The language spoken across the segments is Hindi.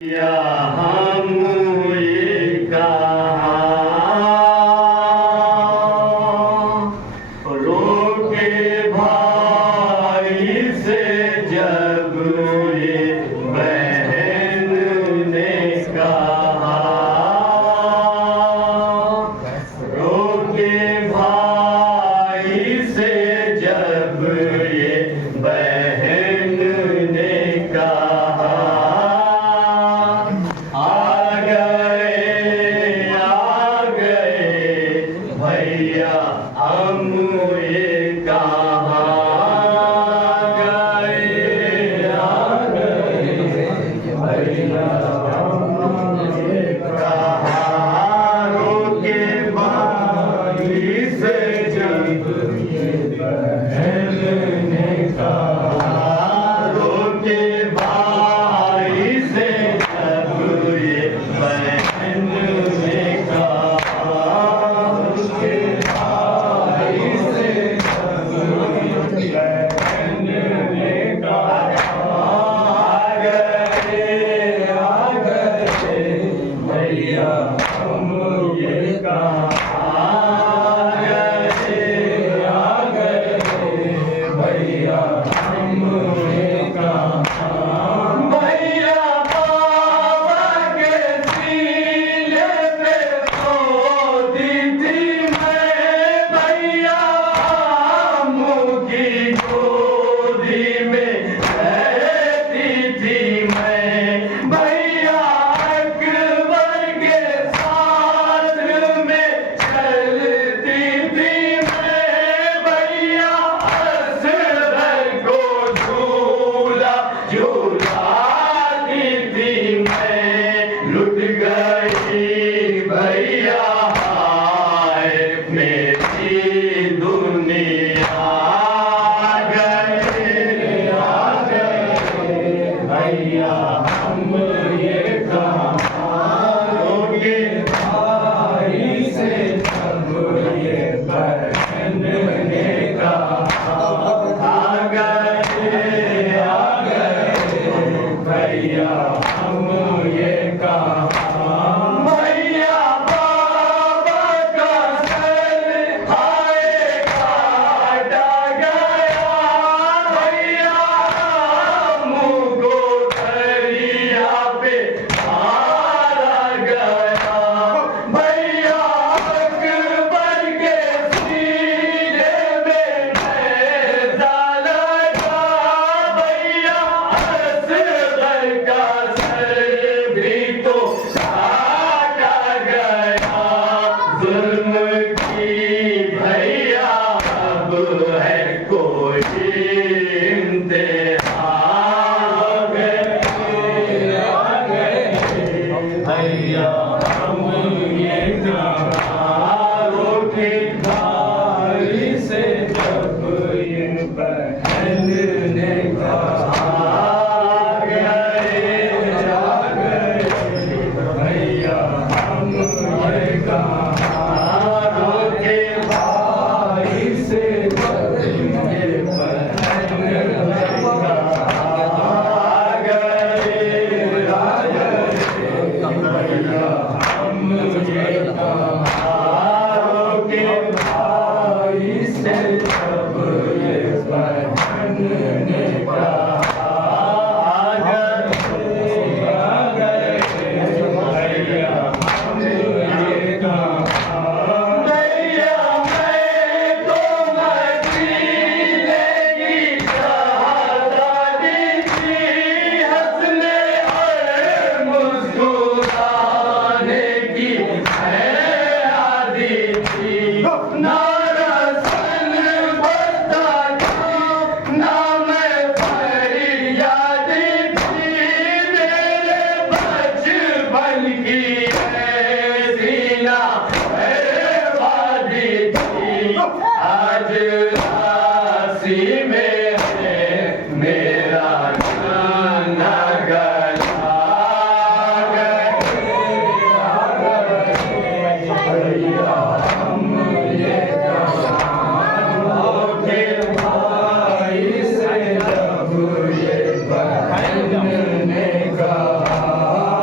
या हम ये कहाँ रोके भाई से जब ये बहन ने कहा, रोके भाई से जब ये बहन ने कहा, भैया हम ये कहाँ गए, आ गए भैया हम ये कहाँ, रोके भाई से जब ये बहन ने कहा, रोके भाई से जब ये बहन ने कहा, भैया हम ये कहाँ गए, आ गए भैया हम ये कहाँ, भैया बाबा के सीने पे सोती थी मैं, भैया मुझी गोदी में रहती थी मैं, भैया लुट गई भैया मेरी दुनिया, आ गए भैया हम ये कहाँ, रोके भाई से जब ये बहन ने कहा, आ गए भैया हम ये कहाँ, भैया बाबा का सर हाय काटा गया, भैया मुझको दरिया पे मारा गया, भैया अकबर के सीने में नेज़ा लगा, भैया असगर का सर भी तो काटा गया, जुल्म की भैया अब है कोई इम्तिहान, आ गए भैया हम ये कहाँ, रोके भाई से जब ये बहन ने कहा, भैया हम ये कहाँ, रोके भाई से जब ये बहन ने कहा, आ गए भैया हम ये कहाँ, रोके भाई से जब ये बहन ने कहा, आज राशि में है मेरा गाना गला, भैया हम ये कहाँ, रोके भाई से जब ये बहन ने कहा,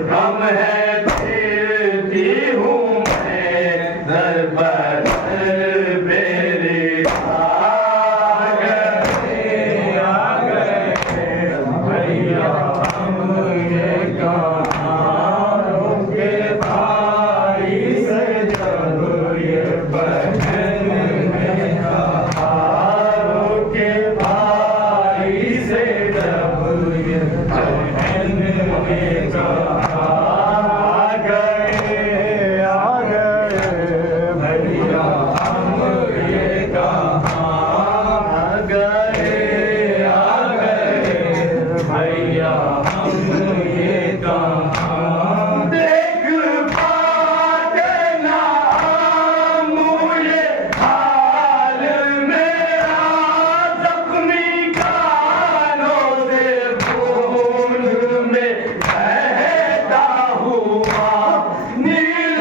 गम है फिरती हूँ मैं दर पर दर मेरे आ गए भैया हम ये कहां के भाई से जब ये बहन ने कहा के भाई से जब ये बहन ने कहा आ गए भैया हम ये कहां आ गए भैया हम ये कहां देख पाते ना मुझे हाल मेरा जख्मी कानों से खून में बहता हुआ नील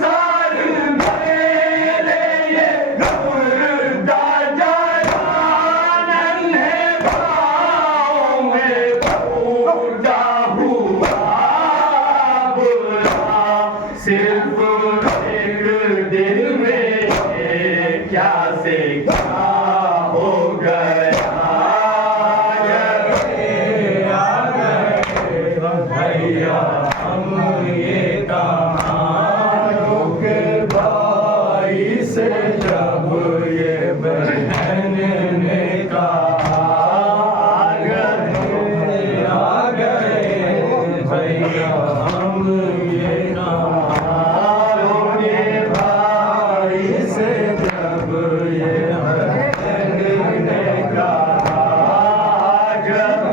सर मेरे ये घुरता जानन है पाँव में फूटा हुआ बुला सिर्फ एक दिन में क्या से क्या हो गया भैया हम ये कहां के भाई से जब ये बहन ने कहा आ गए भैया हम ये कहां के भाई से जब ये बहन ने कहा आ गए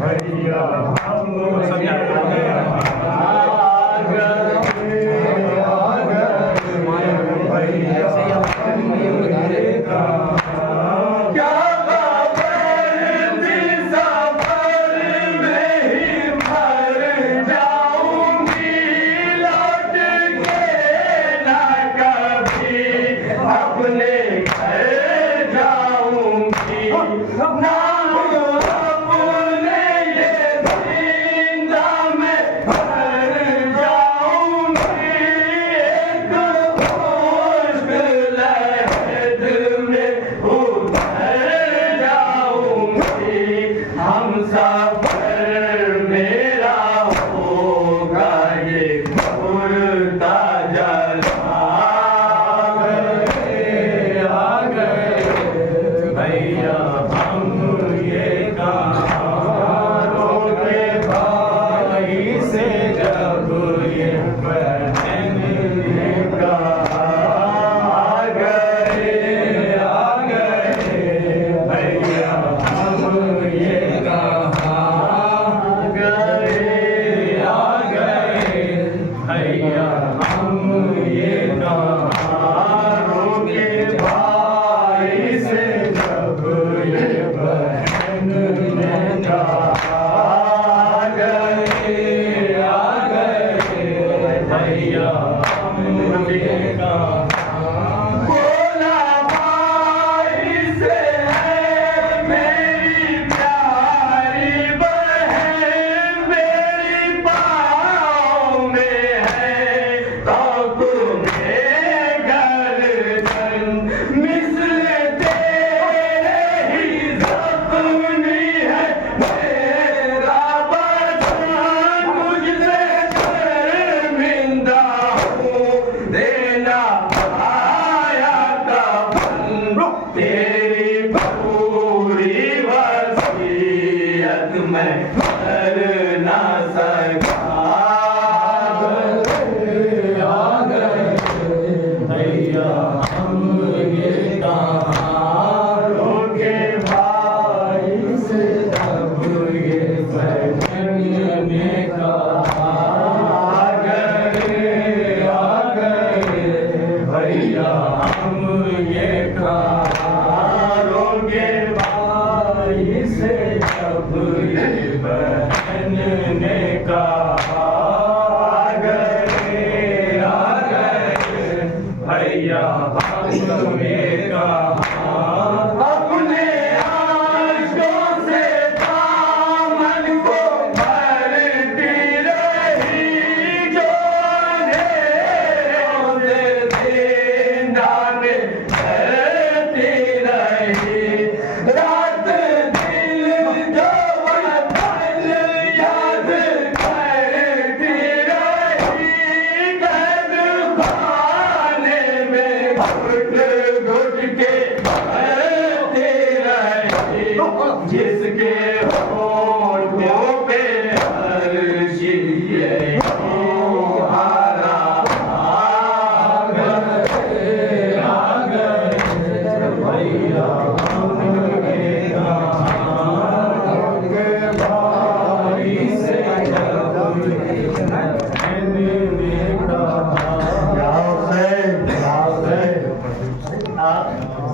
भैया हम क्या खबर थी सफर में ही मर जाऊंगी लौट के ना कभी अपने घर जाऊंगी ना अपने ये जिंदा में मर जाऊंगी एक मुश्किल लहद में उतर जाऊंगी हम सफर मेरा होगा ये घुरता जला आ गए भैया हम ये कहां के भाई से जब ये बहन ने कहा आ गए भैया हम ये कहां आ गए भैया हम ये कहां के भाई से जब ये बहन ने कहा आ गए भैया हम ये कहां बोला भाई से है मेरी प्यारी बहन मेरी पाँव में है तो तुम्हें गर्दन मिसल तेरे ही जख्मी है मेरा बदन मुझसे शर्मिंदा हूँ देना आया कफन तेरी पूरी वसीयत में कर ना सका आ गए भैया हम ये कहां के भाई से जब ये बहन